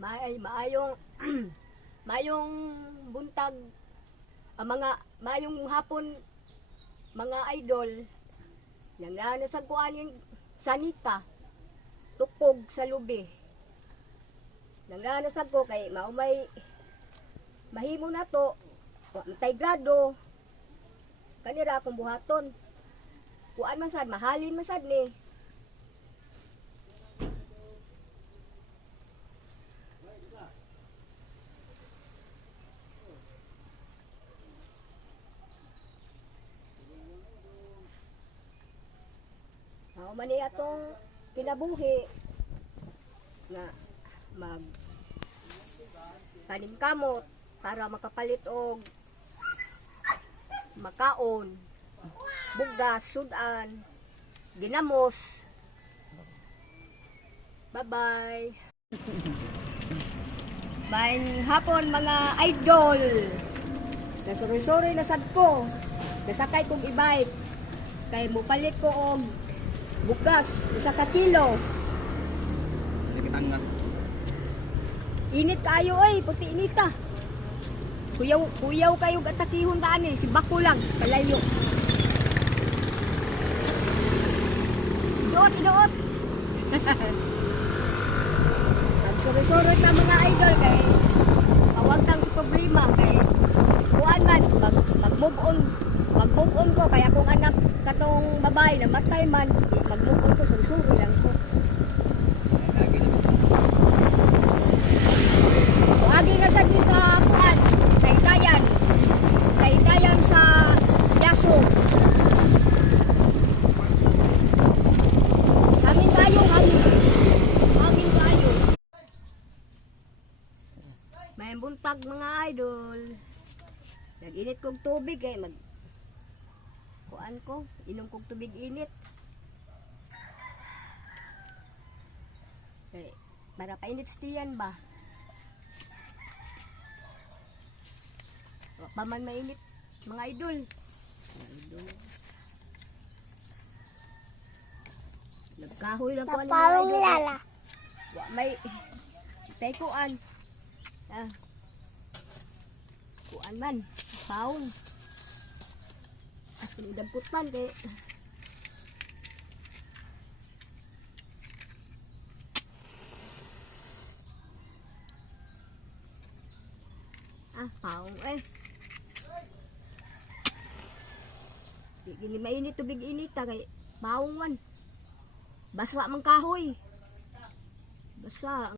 May maayong maayong buntag ang mga maayong hapon mga idol. Nang sa kuan sanita? Tukog sa lubi. Nang sa ko kay maumay mahimo na to. Matay grado. Kanira akong buhaton. Kuan man sad mahalin man sad ni Mao man atong kinabuhi nga mag kanin kamot para makapalit og makaon bugas sudan ginamos bye bye Bain hapon mga idol. Nasuri-suri na sad ko. Nasakay kong i-bike. Kay mupalit ko og bugas usa ka kilo. Init kayo ay, puti inita. Kuyaw, kuyaw kayo gatakihon daan eh, si Bako lang, palayo. Idoot, idoot. Nagsurot-surot na mga idol kay awag tang sa problema kay kuan man mag, mag-move on mag-move on ko kaya kung anak katong babae na matay man eh, mag-move on ko sursuro lang ko na. Agi nga sa sa kuan. Kay Kayan sa Daso. Hangin kayo, hangin. Hangin kayo. May buntag mga idol. Nag-init kog tubig kay mag kuan ko, inom kog tubig init. Kay para painit stiyan ba? Wa pa man mainit mga idol. Mga idol. Nagkahoy lang mga Parang lala. Wa may tay kuan. Ah. Kuan man. Paong. Dagputan kay Ah, paong eh. Di gini mainit tubig init ta kay paong man. Basa man kahoy.